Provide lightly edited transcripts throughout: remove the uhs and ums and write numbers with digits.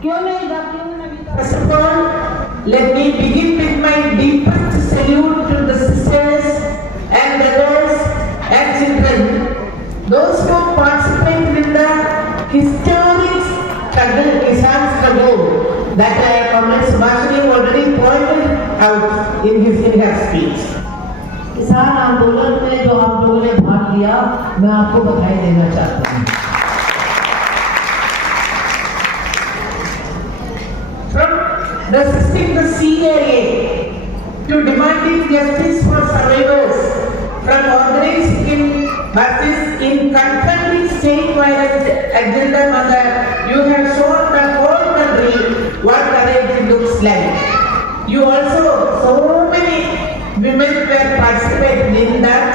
First of all, let me begin with my deepest salute to the sisters and brothers and children, those who participated in the historic struggle, Kisan struggle that Comrade Subhashini already pointed out in her speech. किसान आंदोलन में जो आप लोगों ने भाग लिया, मैं आपको बधाई देना चाहता हूँ। From resisting the CAA to demanding justice for survivors, from organizing buses in confronting state violence agenda, mother, you have shown the whole country what courage looks like. You also, so many women were participating in that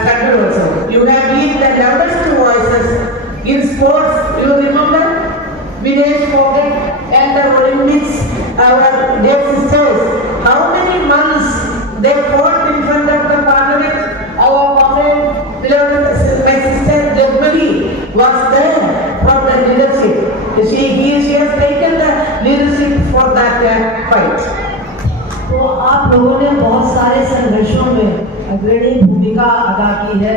struggle also. You have been the loudest voices in sports. You remember Village Forget and the Olympics, our dear sisters, how many months they fought in front of the parliament. Our comrade, beloved, my sister Jagmali was there for the leadership. She has taken the leadership for that fight. तो आप लोगों ने बहुत सारे संघर्षों में अग्रणी भूमिका अदा की है।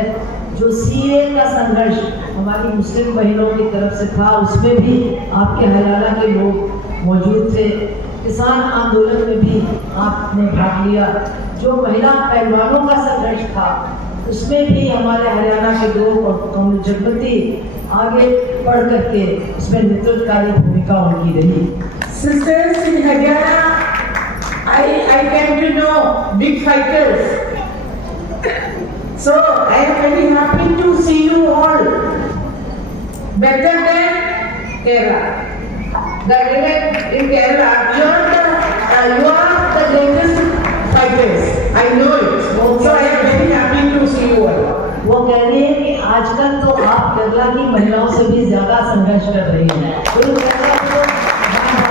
जो सीए का संघर्ष हमारी मुस्लिम बहनों की तरफ से था, उसमें भी आपके हरियाणा के लोग मौजूद थे। किसान आंदोलन में भी आपने भाग लिया। जो महिला पहलवानों का संघर्ष था, उसमें भी हमारे हरियाणा के लोग और कमल जगमती आगे बढ़ करके उसमें नेतृत्वकारी भूमिका उनकी रही। Sisters in Haryana, I came to know big fighters. So I am very happy to see you all better than Kerala. The women in Kerala, you are the greatest fighters. I know it. So I am very happy to see you all. वो कह रही है कि आजकल तो आप केरला की महिलाओं से भी ज्यादा संघर्ष कर रही हैं। तो केरला को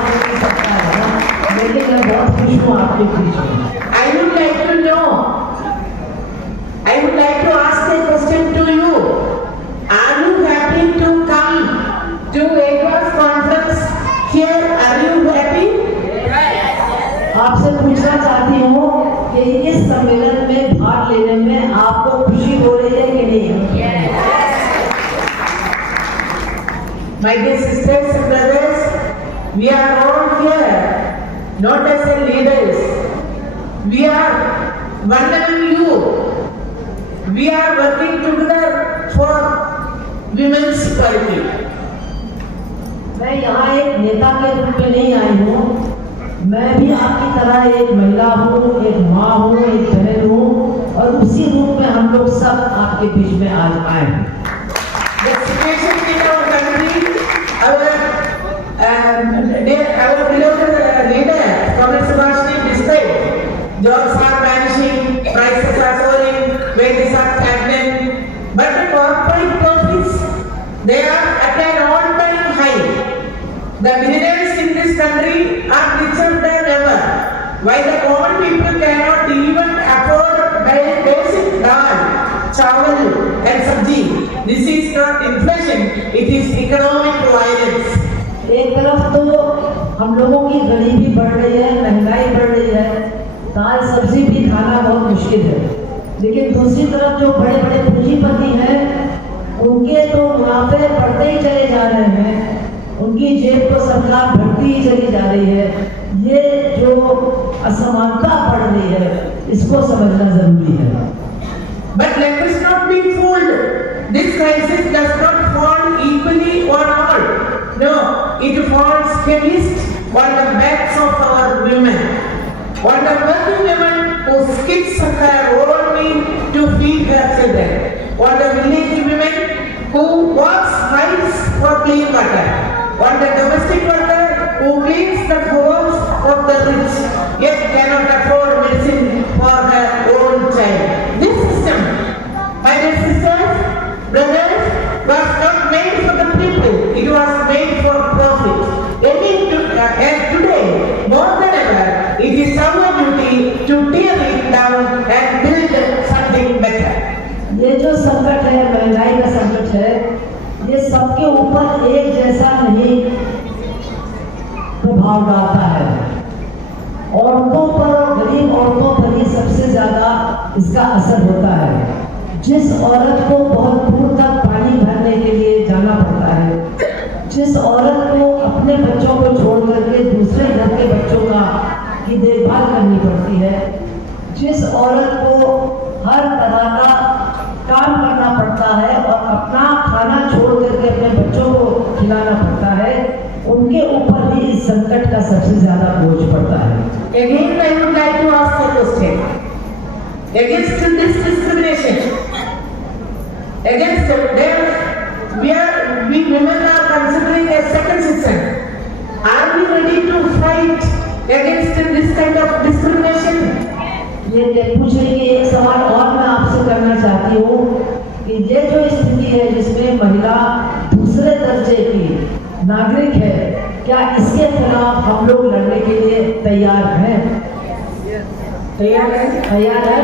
नहीं सकता है, लेकिन मैं बहुत खुश हूँ आपके बीच में। I would like to ask a question to you. Are you happy to come to AGOS conference here? Are you happy? आपसे पूछना चाहती हूँ कि इस सम्मेलन में भाग लेने में आपको खुशी हो रही है कि नहीं? My dear sisters and brothers, we are all here, not as a leaders. We are one among you. We are working together for women's equality. मैं यहाँ एक नेता के रूप में नहीं आई हूँ। मैं भी आपकी तरह एक महिला हूँ, एक माँ हूँ, एक बहन हूँ, और उसी रूप में हम लोग सब आपके बीच में आज आए हैं। The situation in our country, our beloved leader, Comrade Subhashini described. Jobs are vanishing, prices are soaring, wages are stagnant, but the corporate profits, they are at an all-time high. The millionaires in this country are richer than ever, while the common people cannot even afford basic dal, chawal and sabji. This is not inflation, it is economic violence. एक तरफ तो हम लोगों की गरीबी बढ़ रही है, महंगाई बढ़ रही है, दाल सब्जी भी खाना बहुत मुश्किल है, लेकिन दूसरी तरफ जो बड़े बड़े पूंजीपति हैं, उनके तो मुनाफे बढ़ते ही चले जा रहे हैं, उनकी जेब को सरकार भरती ही चली जा रही है। ये जो असमानता बढ़ रही है, इसको समझना जरूरी है। But let us not be fooled. This crisis does not fall equally on all. No, it falls heaviest on the backs of our women. On the working women who skips her own meal to feed her children. On the village women who walks miles for clean water. On the domestic worker who cleans the homes of the rich, yet cannot afford medicine for her own child. This system, my dear sisters, brothers, was not made for the people. It was made for profit. And today, more than ever, it is our duty to tear it down and build something better. ये जो संकट है, महंगाई का संकट है, ये सबके ऊपर एक जैसा नहीं जिस औरत को बहुत दूर तक पानी भरने के लिए जाना पड़ता है, जिस औरत को अपने बच्चों को छोड़ करके दूसरे घर के बच्चों की देखभाल करनी पड़ती है, जिस औरत को हर तरह का काम करना पड़ता है और अपना खाना छोड़ करके अपने बच्चों को खिलाना पड़ता है, उनके ऊपर भी इस संकट का सबसे ज्यादा बोझ पड़ता है। Again, I would like to ask a question. Against this discrimination, against them, we women are considering a second citizen. Are we ready to fight against this kind of discrimination? ये पूछ रही कि एक सवाल और मैं आपसे करना चाहती हूँ कि ये जो स्थिति है जिसमें महिला दूसरे दर्जे की नागरिक है, क्या इसके खिलाफ हम लोग लड़ने के लिए तैयार हैं? तैयार है? तैयार है?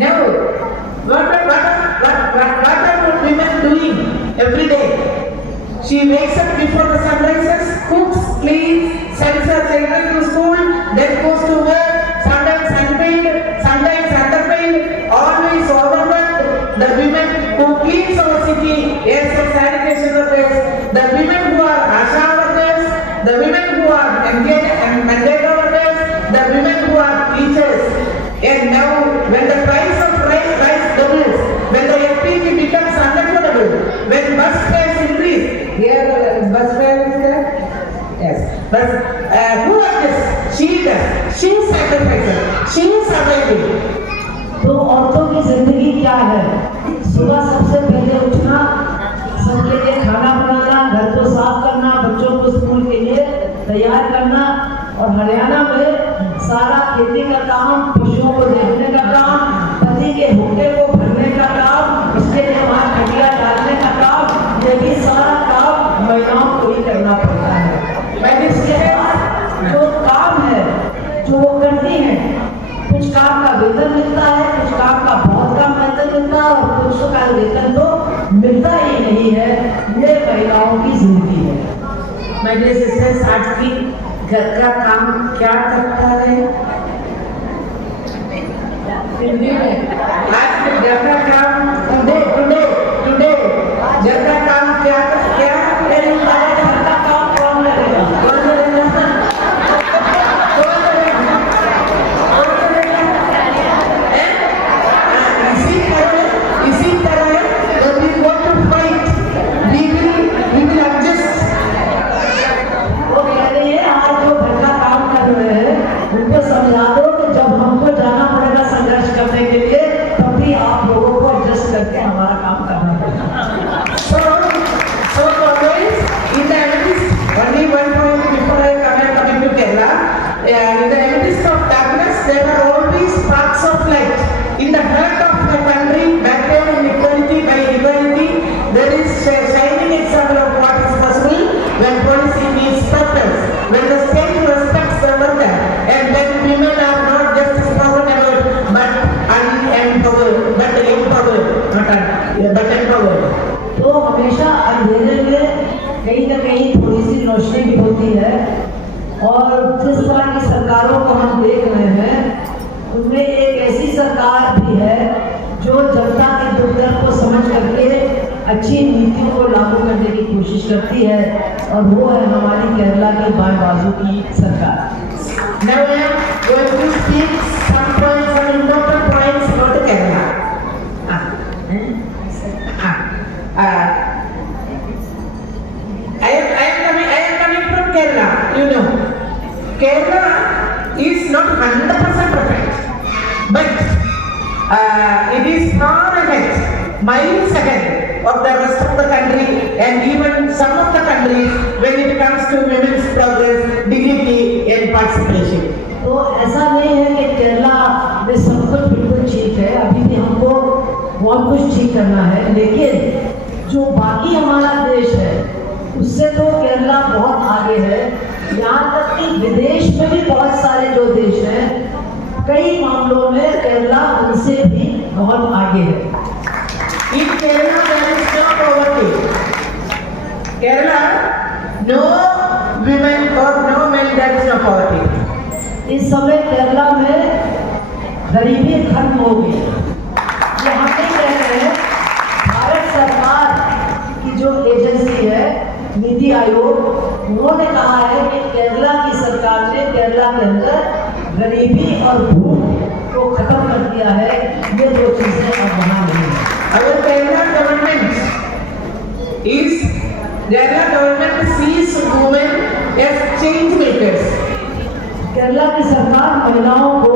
No. What are women doing every day? She wakes up before the sun rises, cooks, cleans, sends her children to school, then goes to work, sometimes unpaid, sometimes underpaid, always overworked. The women who cleans our city, yes, sanitation workers, the women who are ASHA workers, the women who are Mandela workers, the women who are teachers. And now, when the price of rice doubles, when the LPG becomes unaffordable, when bus fares increase, here bus fare is there? Yes. But who are this? She does. She sacrifices. She is surviving. तो औरतों की जिंदगी क्या है? सुबह सबसे पहले उठना, सबके लिए खाना बनाना, घर को साफ करना, बच्चों को स्कूल के लिए तैयार करना, और हरियाणा में सारा खेती का काम, पशुओं को देखने का काम, पति के हुक्के को भरने का काम, उसके लिए वहाँ खटिया डालने का काम, ये भी सारा काम महिलाओं को ही करना पड़ता है। मैं इसके बाद जो काम है जो वो करती हैं, कुछ काम का वेतन मिलता है, कुछ काम का बहुत कम वेतन मिलता है और कुछ का वेतन तो मिलता ही नहीं है। ये महिलाओं की जिंदगी है। मेरे सिस्टर्स, आज की घर का काम क्या करता है? हिंदी में आज घर का काम टुडे घर का काम क्या घर का काम कौन करेगा? इसी तरह we want to fight, we will adjust. वो कह रही है आज जो घर का काम कर रहे हैं उनको समझा दो कि जब हमको जाना पड़ेगा संघर्ष करने के लिए, तभी आप लोगों को एडजस्ट करके हमारा काम करना पड़ेगा। So always in the amethyst, only one point before I coming to Kerala, in the amethyst of darkness there are always sparks of light. In the heart of the country, backed in equality by equality, there is a shining example of what is possible when policy meets purpose, when the state respects the worker, and when women are not just spoken about but empowered, but empowered. तो हमेशा अंधेरे में कहीं ना कहीं थोड़ी सी रोशनी भी होती है, और जिस तरह की सरकारों को हम देख रहे हैं उनमें एक ऐसी सरकार भी है जो जनता के दुख दर्द को समझ करके अच्छी नीतियों को लागू करने की कोशिश करती है, और वो है हमारी केरला की बाएं बाजू की सरकार। Now I am going to speak some points, some important points about Kerala. I am coming from Kerala. You know, Kerala is not 100% perfect, but it is far ahead, miles ahead of the rest of the country and even some of the countries when it comes to women's progress, dignity and participation. तो ऐसा नहीं है कि केरला में सब कुछ बिल्कुल ठीक है, अभी भी हमको बहुत कुछ ठीक करना है, लेकिन जो बाकी हमारा देश है उससे तो केरला बहुत आगे है। यहाँ तक कि विदेश में भी बहुत सारे जो देश हैं, कई मामलों में केरला उनसे भी बहुत आगे है। In Kerala there is no poverty. Kerala, no women or no men, there is no poverty. इस समय केरला में खत्म हो गई है। ये हम नहीं कह रहे हैं, भारत सरकार की जो एजेंसी है नीति आयोग, उन्होंने कहा है कि केरला की सरकार ने केरला के अंदर गरीबी और भूख को खत्म कर दिया है। ये दो चीजें अब वहां नहीं है। Our Kerala government sees women as change makers. Kerala की सरकार महिलाओं को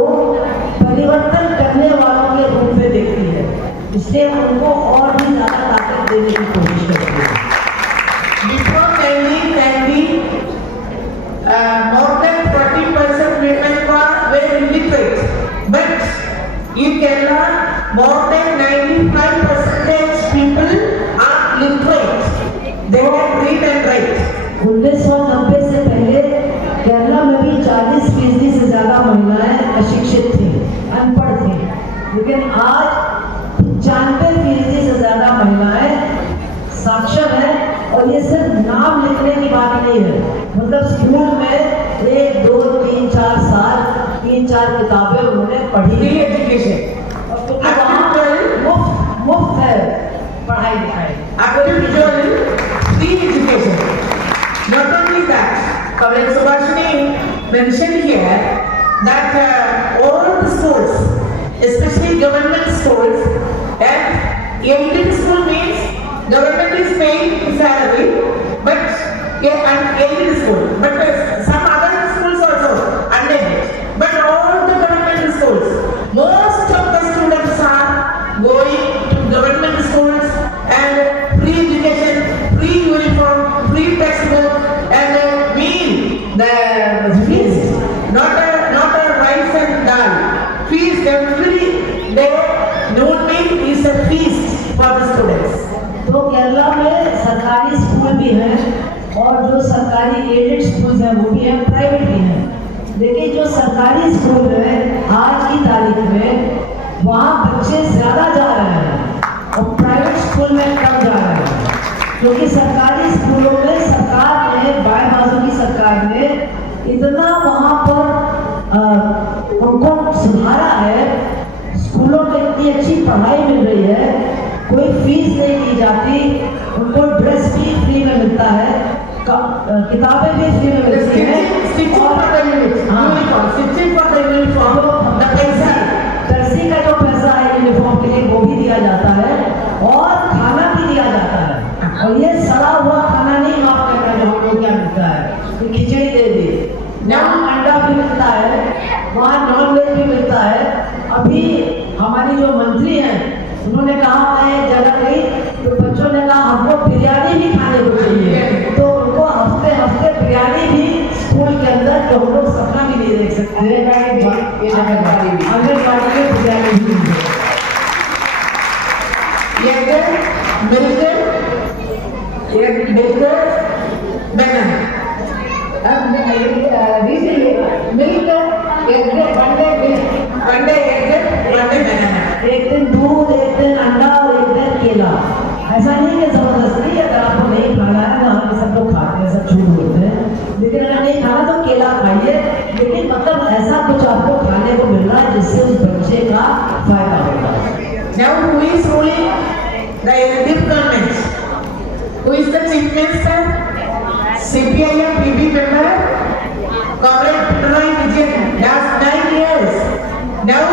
परिवर्तन करने वालों के रूप में देखती है, इसलिए उनको और भी ज्यादा ताकत देने की कोशिश करती है। Before Gandhi, more than 40% women were illiterate. But in Kerala, more than 95% people are literate. They can read and write. 1990 से पहले केरला में भी 40% से ज्यादा महिलाएं अशिक्षित थी, अनपढ़ थी, लेकिन आज 95% से ज्यादा महिलाएं साक्षर हैं। और ये सिर्फ नाम लिखने की बात नहीं है, मतलब स्कूल में 1, 2, 3, 4 साल 3-4 किताबें उन्होंने पढ़ी। Free education. और तो वहाँ मुफ्त है पढ़ाई लिखाई। Actually, free education. Not only that, Comrade Subhashini mentioned here that all the schools, especially government schools, and aided school means government is paying salary, but unaided school, but some other schools also unaided. But all the government schools, most of the students are going to government schools and free education, free uniform, free textbook, and meal the fees, not a rice and dal. Fees every day, noon meal is a feast for the students. तो केरला में सरकारी school भी हैं और जो सरकारी aided school हैं वो भी हैं, प्राइवेट भी हैं। लेकिन जो सरकारी स्कूल है आज की तारीख में वहाँ बच्चे ज़्यादा जा रहे हैं और प्राइवेट स्कूल में कम जा रहे हैं, क्योंकि सरकारी स्कूलों में सरकार ने, बाएं बाजू की सरकार ने इतना वहाँ पर उनको सुधारा है, स्कूलों में इतनी अच्छी पढ़ाई मिल रही है, कोई फीस नहीं दी जाती, उनको ड्रेस भी फ्री में मिलता है, किताबें भी फ्री में मिलती हैं, दर्जी का जो पैसा है यूनिफॉर्म के लिए वो भी दिया जाता है और खाना भी दिया जाता है। और ये सड़ा हुआ खाना नहीं, माफ करना, जो हम लोग क्या मिलता है तो खिचड़ी दे दी, वहाँ अंडा भी मिलता है, वहाँ नॉन वेज भी मिलता है। अभी हमारी जो मंत्री हैं उन्होंने कहा, मैं जगह गई तो बच्चों ने कहा हमको बिरयानी भी खाने को चाहिए, तो उनको हफ्ते हफ्ते बिरयानी भी स्कूल के अंदर, जो हम लोग सपना भी नहीं देख सकते, आंगनबाड़ी में बिरयानी भी एक दिन दूध, एक दिन अंडा और एक दिन केला। ऐसा नहीं कि जबरदस्ती, अगर आपको नहीं खाना है तो हम सब लोग खाते हैं, सब छूट होते हैं, लेकिन अगर नहीं खाना तो केला खाइए, लेकिन मतलब ऐसा कुछ आपको खाने को मिल रहा है जिससे उस बच्चे का फायदा होगा। Now who is ruling the executive government? Who is the chief minister? CPIM PB member, Comrade Pinarayi Vijayan, last 9 years. Now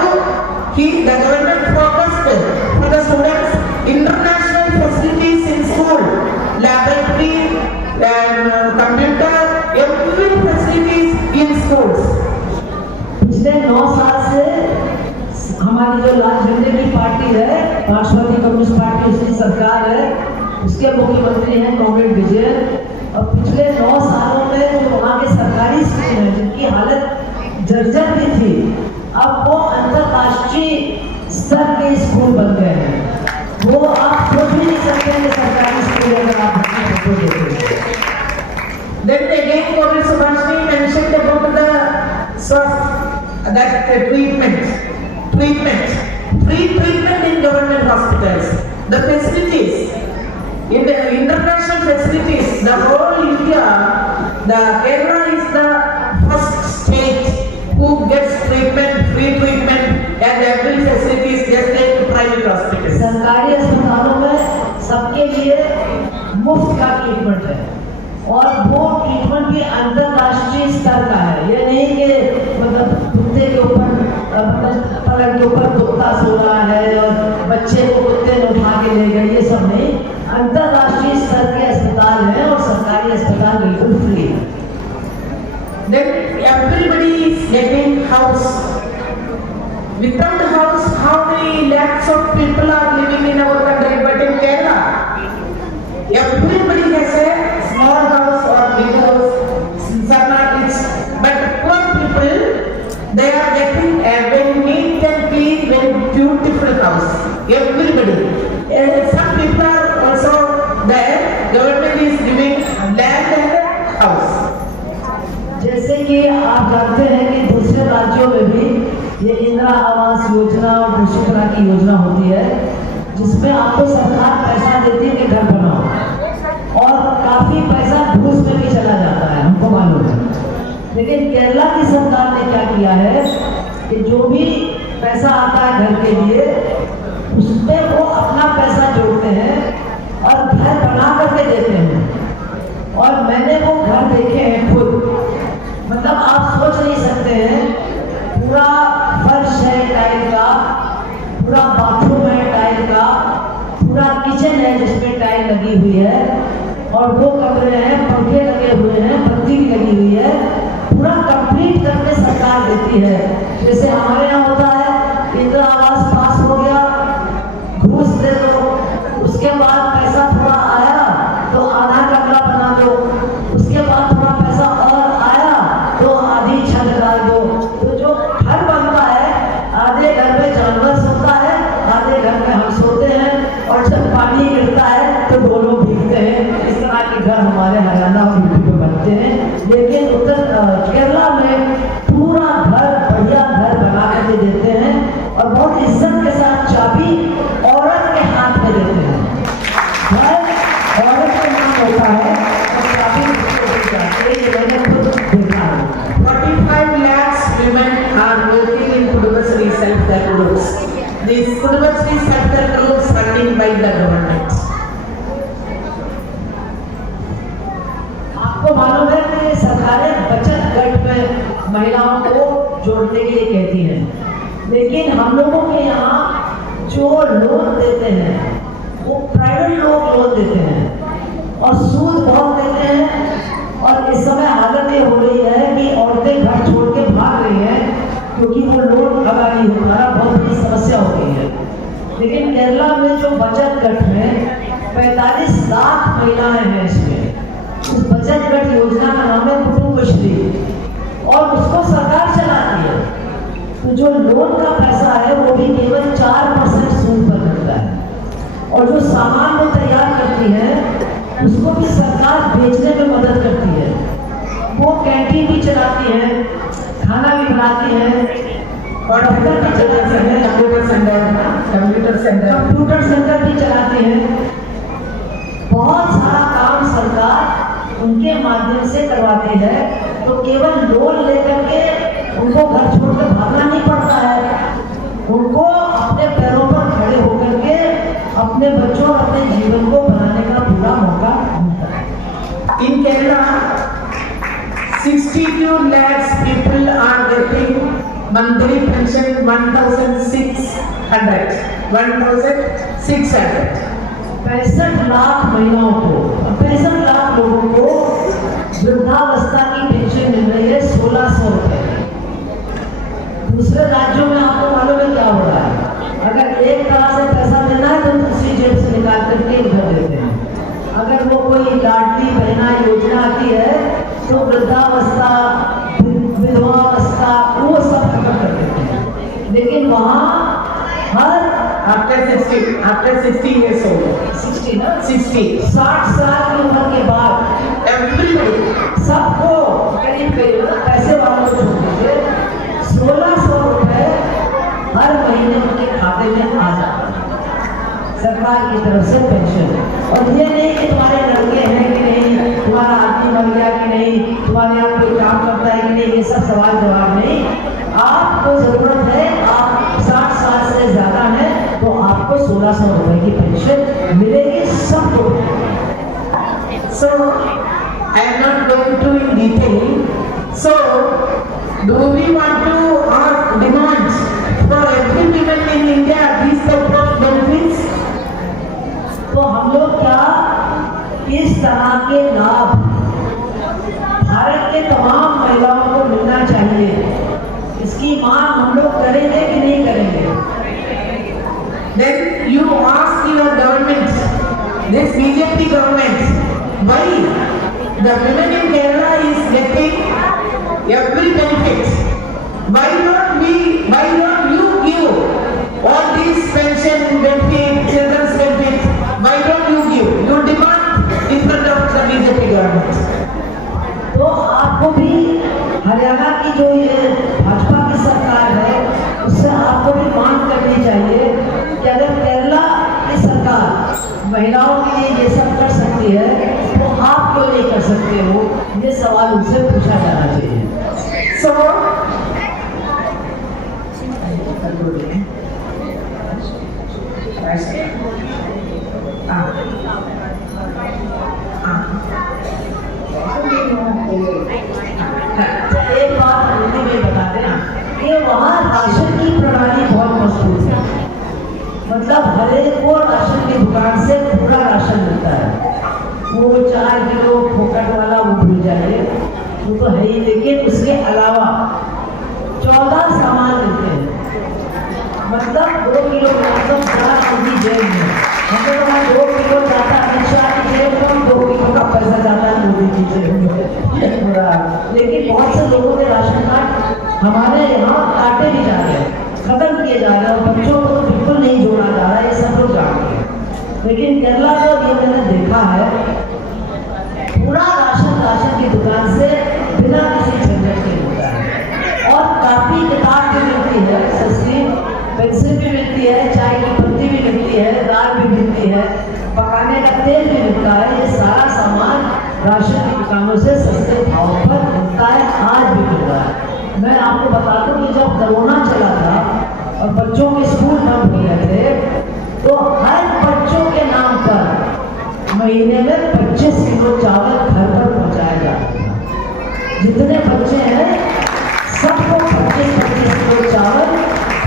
the government focused for the students international facilities in school, laboratory, computer, every facilities in schools. पिछले 9 साल से हमारी जो लाल झंडे की party है, मार्क्सवादी communist party, उसकी सरकार है, उसके मुख्यमंत्री हैं कॉमरेड विजयन। और पिछले 9 सालों में जो वहाँ के सरकारी स्कूल हैं जिनकी हालत जर्जर भी थी, अब वो अंतरराष्ट्रीय स्तर के स्कूल बन गए हैं। वो आप सोच भी नहीं सकते हैं सरकारी स्कूल अगर आप फोटो देखते हैं। Then again, Comrade Subhashini mentioned about that treatment, free treatment in government hospitals, the facilities, in the international facilities, the whole India, the Kerala is the first state who gets treatment, free treatment, and every मुफ्त का treatment है और वो treatment भी अंतरराष्ट्रीय स्तर का है। ये नहीं कि मतलब कुत्ते के ऊपर मतलब पलंग के ऊपर कुत्ता सो रहा है और बच्चे को कुत्ते ने उठा के ले गए, ये सब नहीं। अंतरराष्ट्रीय स्तर के अस्पताल हैं और सरकारी अस्पताल बिल्कुल फ्री है। Then everybody is getting house. Without house, how many lakhs of people are living in our country? But in Kerala, everybody has a small house or big house. Some are not rich, but poor people, they are getting a very neat and clean, very beautiful house. Everybody. Some people are also there. Government is giving land and house. जैसे कि आप जानते हैं कि दूसरे राज्यों में भी ये इंदिरा आवास योजना और दूसरी तरह की योजना होती है जिसमें आपको सरकार पैसा देती है कि घर बनाओ और काफी पैसा घूस में भी चला जाता है, हमको मालूम है। लेकिन केरला की सरकार ने क्या किया है कि जो भी पैसा आता है घर के लिए उसमें वो अपना पैसा जोड़ते हैं और घर बना करके देते हैं। और मैंने वो घर देखे हैं खुद, मतलब आप सोच नहीं सकते हैं, पूरा फर्श है टाइल का, पूरा बाथरूम है टाइल का, पूरा किचन है जिसमें टाइल लगी हुई है और 2 कमरे हैं, पंखे लगे हुए हैं, बत्ती भी लगी हुई है, पूरा कंप्लीट करके सरकार देती है। जैसे हमारे यहाँ होता है इंदिरा आवास पास हो गया, घूस दे दो, उसके बाद पैसा थोड़ा आया तो आधा कमरा बना दो, उसके बाद थोड़ा पैसा और आया तो आधी छत डाल दो। तो जो घर बनता है आधे घर में जानवर सोता है, आधे घर में हम सोते हैं और जब पानी गिरता है तो दोनों भीगते हैं। इस तरह के घर हमारे हरियाणा और यूपी में बनते हैं। लेकिन केरला में पूरा घर बढ़िया घर बना करके देते हैं और बहुत इज्जत के साथ चाबी औरत के हाथ में देते हैं। घर औरत का नाम होता है और चाबी उसको दी जाती है। ये मैंने खुद देखा है। 45 lakhs women are working in Kudubasri self-help groups. These Kudubasri self-help groups are run by the government. आपको मालूम है कि सरकारें बचत गट में महिलाओं को जोड़ने के लिए कहती हैं, लेकिन हम लोगों के यहाँ जो लोन देते हैं वो प्राइवेट लोग लोन देते हैं और सूद बहुत देते हैं। और इस समय हालत ये हो रही है कि औरतें घर छोड़ के भाग रही हैं क्योंकि वो लोन अदा नहीं हो पा रहा, बहुत बड़ी समस्या हो गई है। लेकिन केरला में जो बचत गट में 45 लाख महिलाएं हैं, इसमें उस बचत गट योजना का नाम है कुटुंबश्री और उसको सरकार चलाती है। तो जो लोन का पैसा है वो भी केवल 4% सूद पर मिलता है और जो सामान वो तैयार करती है उसको भी सरकार बेचने में मदद करती है। वो कैंटीन भी चलाती है, खाना भी बनाती है और कंप्यूटर सेंटर भी चलाती है। बहुत सारा काम सरकार उनके माध्यम से करवाती है। तो केवल लोन लेकर के उनको घर छोड़कर भागना नहीं पड़ता है, उनको अपने पैरों पर खड़े होकर के अपने बच्चों और अपने जीवन को बनाने का पूरा मौका मिलता है। In Kerala, 62 lakhs people are getting monthly pension 1,600. 65 lakh महिलाओं को, 65 लाख लोगों को वृद्धावस्था की पेंशन मिल रही है 1600 रुपए। दूसरे राज्यों में आपको मालूम है क्या हो रहा है, अगर एक तरह से पैसा देना है तो दूसरी जेब से निकाल करके उधर देते हैं। अगर वो कोई लाडली बहना योजना आती है तो वृद्धावस्था, विधवावस्था वो सब खत्म कर देते हैं। लेकिन वहाँ हर after 60 years old, 60 ना 60 साल की उम्र के बाद everybody सबको करीब पैसे वालों को छोड़ दीजिए 1600 रुपए हर महीने उनके खाते में आ जाता है सरकार की तरफ से पेंशन। और ये नहीं कि तुम्हारे लड़के हैं कि नहीं, तुम्हारा आदमी मर गया कि नहीं, तुम्हारे यहाँ कोई काम करता है कि नहीं, ये सब सवाल जवाब नहीं। आपको जरूरत है, आप 60 साल से ज्यादा है तो आपको 1600 रुपए की पेंशन मिलेगी सबको। So I am not going to in detail. So do we want to ask demands for every women in India these type of benefits? तो हम लोग क्या इस तरह के लाभ भारत के तमाम महिलाओं को मिलना चाहिए, इसकी मांग हम लोग करेंगे कि नहीं करेंगे? Then you ask your government, this BJP government, why the women in Kerala is getting every benefit? Why don't you give all these pension benefit, children's benefit? Why don't you give? You demand in front of the BJP government. तो आपको भी हरियाणा की जो ये भाजपा की सरकार है उससे आपको भी मांग करनी चाहिए कि अगर केरला की सरकार महिलाओं के लिए ये सब कर सकती है तो आप क्यों नहीं कर सकते हो, ये सवाल उनसे पूछा जाना चाहिए। So एक बात हिंदी में बता देना कि वहाँ राशन की प्रणाली बहुत मजबूत है, मतलब हर एक को राशन की दुकान से पूरा राशन मिलता है। वो 4 किलो फोकट वाला वो भूल जाइए, वो तो है ही, लेकिन उसके अलावा 14 सामान मिलते हैं, मतलब 2 किलो मतलब 4 की जेब में, मतलब वहाँ 2 किलो जाता है, 4 की जेब में 2 किलो का पैसा जाता है मोदी की जेब में। लेकिन बहुत से लोगों के राशन कार्ड हमारे यहाँ काटे भी जा रहे हैं, खत्म किए जा रहे हैं, और बच्चों को तो बिल्कुल नहीं जोड़ा जा रहा है, ये सब लोग जानते हैं। लेकिन केरला जो ये मैंने देखा है, पूरा राशन की दुकान से बिना किसी झंझट के मिलता है, और कापी किताब भी मिलती है, सस्ती पेंसिल भी मिलती है, चाय की पत्ती भी मिलती है, दाल भी मिलती है, पकाने का तेल भी मिलता है। ये सारा सामान राशन की दुकानों से सस्ते भाव पर मिलता है, आज भी मिल रहा है। मैं आपको बता दूं कि जब कोरोना चला था और बच्चों के स्कूल बंद हो गए थे, तो हर बच्चों के नाम पर महीने में 25 किलो चावल घर पर पहुंचाया जाता था। जितने बच्चे हैं सबको 25-25 किलो चावल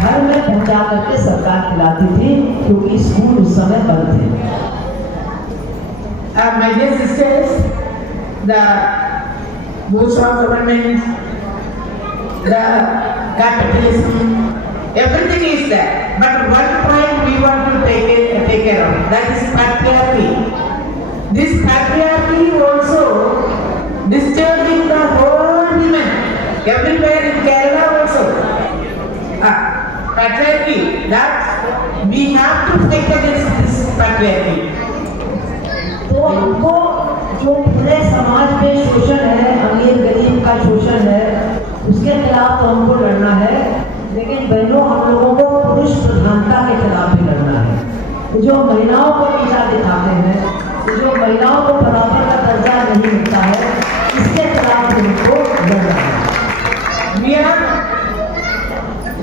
घर में पहुंचा करके सरकार खिलाती थी, क्योंकि स्कूल उस समय बंद थे। My dear sisters, the bourgeois government, the capitalism, everything is there. But one point we want to take care of, that is patriarchy. This patriarchy also disturbing the whole women everywhere in Kerala also. Patriarchy, that we have to fight against this patriarchy. तो हमको जो पूरे समाज में शोषण है, अमीर गरीब का शोषण है, उसके खिलाफ तो हमको लड़ना है। लेकिन बहनों, हम लोगों को पुरुष प्रधानता के खिलाफ भी लड़ना है। तो जो महिलाओं को नीचा दिखाते हैं, तो जो महिलाओं को बराबर का दर्जा नहीं मिलता है, इसके खिलाफ हमको लड़ना है। We are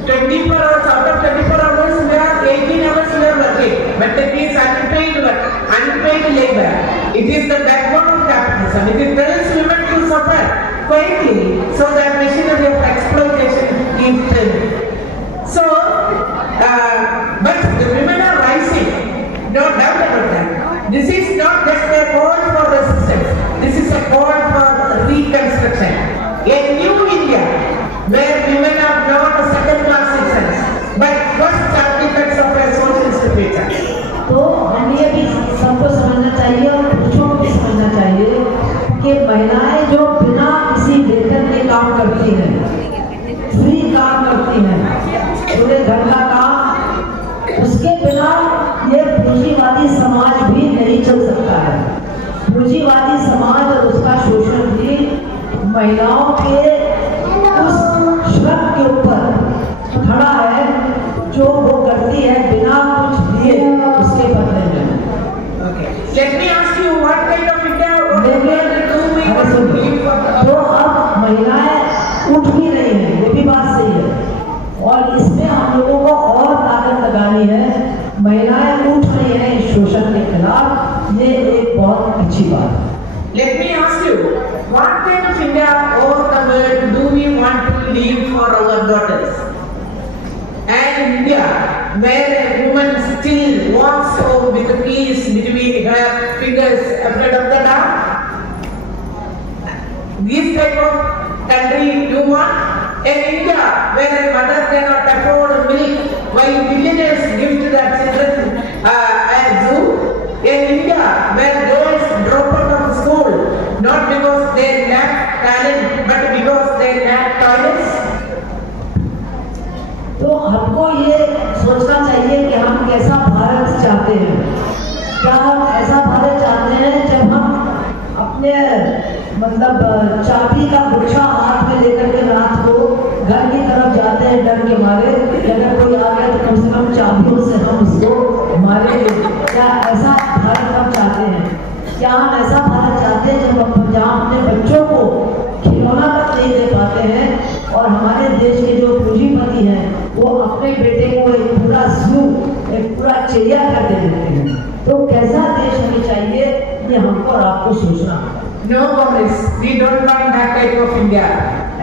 24 hours, out of 24 hours, we are 18 hours we are working. But it is unpaid work, unpaid labor. It is the backbone of capitalism. It tells women to suffer quietly, so that machinery of exploitation keeps turning. So, but the women are rising, no doubt about that. This is not just a call for resistance. This is a call for reconstruction. A new India, where women are not a second-class citizens, but first architects of a socialist future. तो हमें ये भी सबको समझना चाहिए और पुरुषों को भी समझना चाहिए कि महिलाएं जो बिना किसी वेतन के काम करती हैं, फ्री काम करती हैं, पूरे घर का काम, उसके बिना ये पूंजीवादी समाज भी नहीं चल सकता है। पूंजीवादी समाज और उसका शोषण भी महिलाओं के उस श्रम के ऊपर खड़ा है, जो वो करती है बिना कुछ दिए उसके बदले में। Let me ask you, what kind of India तो अब महिलाएं उठ भी रही हैं, ये भी बात सही है, और इसमें हम लोगों को और ताकत लगानी है। महिलाएं उठ रही हैं इस शोषण के खिलाफ, ये एक बहुत अच्छी बात है। India, over the world, do we want to live for our daughters? And India, where a woman still walks home with the keys between her fingers afraid of the dark? This type of country you want? In India, where a mother cannot afford milk, while millionaires give to their children at zoo? In India, where girls drop out of school, not because they lack talent, but because they lack toilets? तो हमको ये सोचना चाहिए कि हम कैसा भारत चाहते हैं। क्या हम ऐसा भारत चाहते हैं जब हम अपने मतलब चाबी का गुच्छा हाथ में लेकर के रात को घर की तरफ जाते हैं डर के मारे कि अगर कोई आ गया तो कम से कम चाबियों से हम उसको मारेंगे? क्या ऐसा भारत हम चाहते हैं? क्या हम ऐसा भारत चाहते हैं जहाँ अपने बच्चों को खिलौना तक नहीं दे पाते हैं और हमारे देश के जो पूंजीपति हैं वो अपने बेटे को एक पूरा जू, एक पूरा चिड़ियाघर दे देते हैं? तो कैसा देश हमें चाहिए ये हमको और आपको सोचना होगा। No, Congress, we don't want that type of India.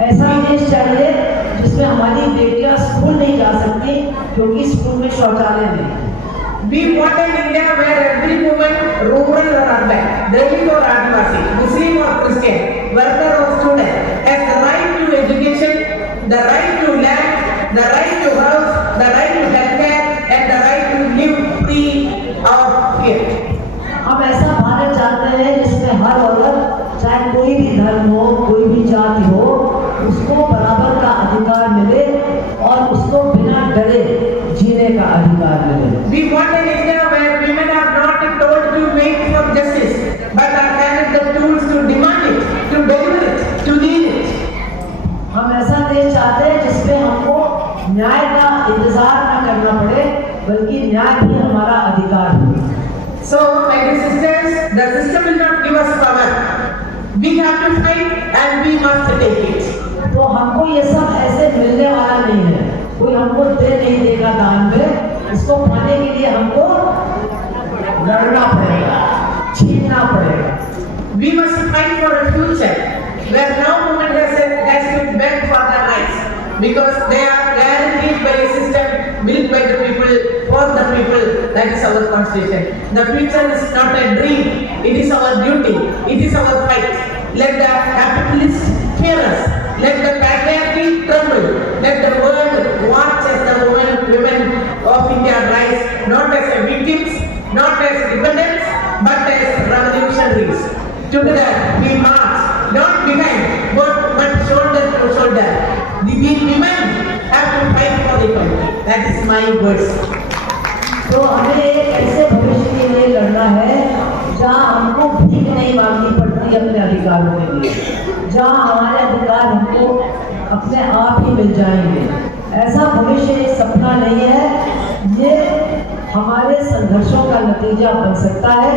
ऐसा देश चाहिए जिसमें हमारी बेटियां स्कूल नहीं जा सकती क्योंकि स्कूल में शौचालय नहीं। We want an India where every woman, rural or urban, Dalit or Adivasi, Muslim or Christian, worker or student, has the right to education, the right to land, the right to house, the right to healthcare, and the right to live free of fear. हम ऐसा भारत चाहते हैं जिसमें हर औरत, चाहे कोई भी धर्म हो, कोई भी जाति हो, उसको बराबर का अधिकार मिले और उसको बिना डरे जीने का अधिकार मिले। We want an India where women are not told to wait for justice, but are handed the tools to demand it, to deliver it, to lead it. हम ऐसा देश चाहते हैं जिसमें हमको न्याय का इंतजार न करना पड़े, बल्कि न्याय भी हमारा अधिकार हो। So, my dear sisters, the system will not give us power. We have to fight and we must take it. तो हमको ये सब ऐसे मिलने वाला नहीं है, कोई हमको दे नहीं देगा दान में। इसको पाने के लिए हमको लड़ना पड़ेगा, छीनना पड़ेगा। We must fight for a future where no woman has to beg for their rights because they are guaranteed by a system built by the people, for the people. That is our constitution. The future is not a dream, it is our duty, it is our fight. Let the capitalists fear us, let the patriarchy tremble, let the world watch as the women of India rise, not as victims, not as dependents, but as revolutionaries. Together we march, not behind, but shoulder to shoulder. We women have to fight for the country. That is my words. तो हमें एक ऐसे भविष्य के लिए लड़ना है जहाँ हमको भीख नहीं मांगनी पड़ती अपने अधिकारों के लिए, जहाँ हमारे अधिकार हमको अपने आप ही मिल जाएंगे। ऐसा भविष्य एक सपना नहीं है, ये हमारे संघर्षों का नतीजा बन सकता है।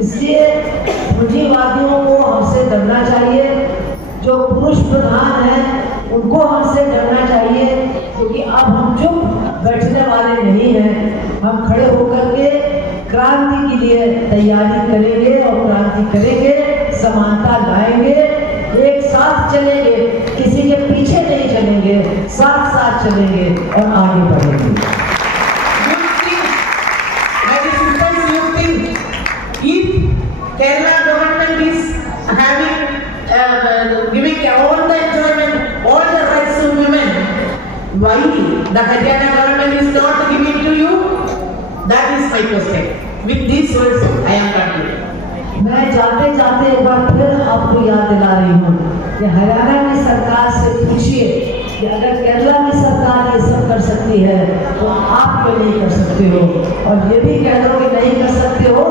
इसलिए पूंजीवादियों को हमसे डरना चाहिए, जो पुरुष प्रधान हैं उनको हमसे डरना चाहिए, क्योंकि अब हम चुप बैठने वाले नहीं हैं। हम खड़े होकर के क्रांति के लिए तैयारी करेंगे और क्रांति करेंगे, समानता लाएंगे, एक साथ चलेंगे, किसी के पीछे नहीं चलेंगे, साथ साथ चलेंगे और आगे बढ़ेंगे। Kerala government is giving all the enjoyment, all the rights to women. Why the Haryana government is not giving to you? That is my question. With these words, I am concluding. मैं जाते जाते एक बार फिर आपको याद दिला रही हूँ कि हरियाणा की सरकार से पूछिए कि अगर केरला की सरकार ये सब कर सकती है तो आप क्यों नहीं कर सकते हो, और ये भी कह दो कि नहीं कर सकते हो